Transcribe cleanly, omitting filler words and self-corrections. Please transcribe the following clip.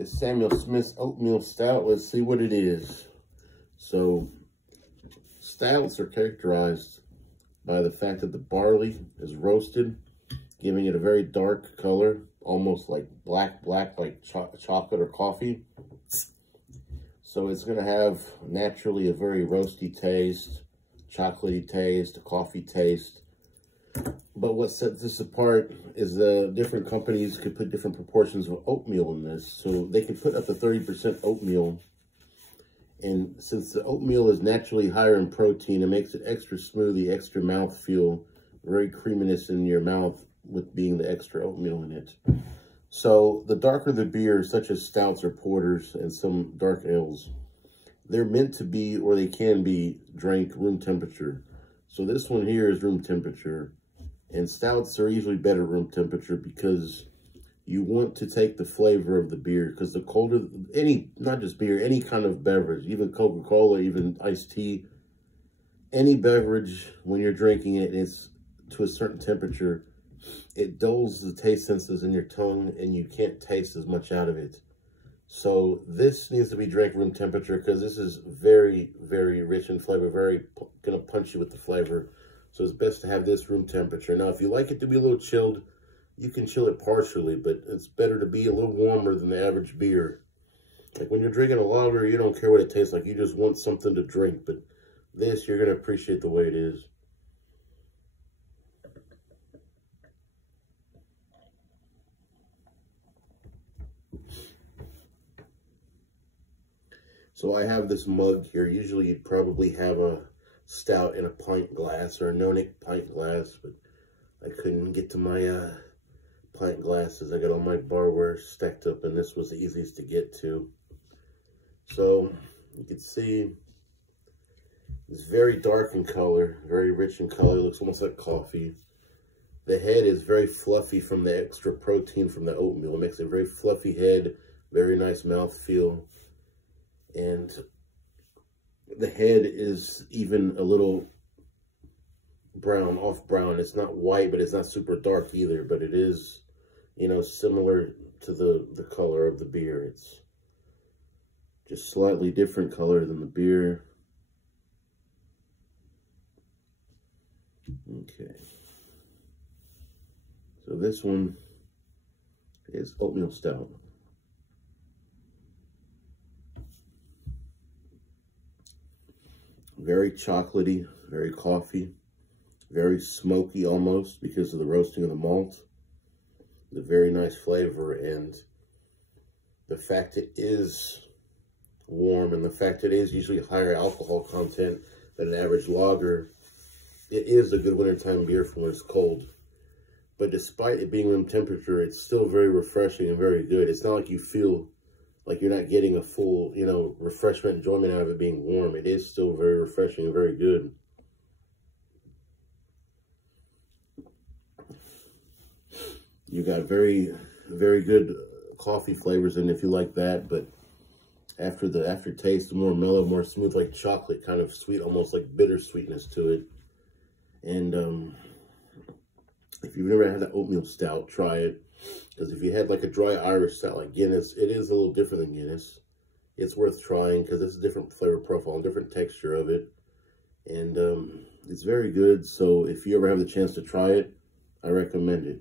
It's Samuel Smith's Oatmeal Stout. Let's see what it is. So, stouts are characterized by the fact that the barley is roasted, giving it a very dark color, almost like black like chocolate or coffee. So it's going to have naturally a very roasty taste, chocolatey taste, a coffee taste. But what sets this apart is the different companies could put different proportions of oatmeal in this. So they can put up to 30% oatmeal. And since the oatmeal is naturally higher in protein, it makes it extra smoothie, extra mouthfeel, very creaminess in your mouth with being the extra oatmeal in it. So the darker the beer, such as stouts or porters and some dark ales, they're meant to be, or they can be, drank room temperature. So this one here is room temperature. And stouts are usually better room temperature because you want to take the flavor of the beer. Because the colder, not just beer, any kind of beverage, even Coca-Cola, even iced tea, any beverage, when you're drinking it, it's to a certain temperature, it dulls the taste senses in your tongue and you can't taste as much out of it. So this needs to be drank room temperature because this is very, very rich in flavor, very going to punch you with the flavor. So it's best to have this room temperature. Now, if you like it to be a little chilled, you can chill it partially, but it's better to be a little warmer than the average beer. Like when you're drinking a lager, you don't care what it tastes like. You just want something to drink. But this, you're going to appreciate the way it is. So I have this mug here. Usually you'd probably have a stout in a pint glass or a no-nick pint glass, but I couldn't get to my pint glasses. I got all my barware stacked up, and this was the easiest to get to. So you can see it's very dark in color, very rich in color. It looks almost like coffee. The head is very fluffy from the extra protein from the oatmeal. It makes a very fluffy head, very nice mouthfeel. And the head is even a little brown, off brown. It's not white, but it's not super dark either. But it is, you know, similar to the color of the beer. It's just slightly different color than the beer. Okay. So this one is Oatmeal Stout. Very chocolatey, very coffee, very smoky almost because of the roasting of the malt. The very nice flavor, and the fact it is warm and the fact it is usually higher alcohol content than an average lager, it is a good wintertime beer for when it's cold. But despite it being room temperature, it's still very refreshing and very good. It's not like you feel like you're not getting a full, you know, refreshment enjoyment out of it being warm. It is still very refreshing and very good. You got very, very good coffee flavors in if you like that, but after the aftertaste, more mellow, more smooth, like chocolate, kind of sweet, almost like bitter sweetness to it. And if you've never had an oatmeal stout, try it. Because if you had like a dry Irish stout like Guinness, it is a little different than Guinness. It's worth trying because it's a different flavor profile, and different texture of it. And it's very good. So if you ever have the chance to try it, I recommend it.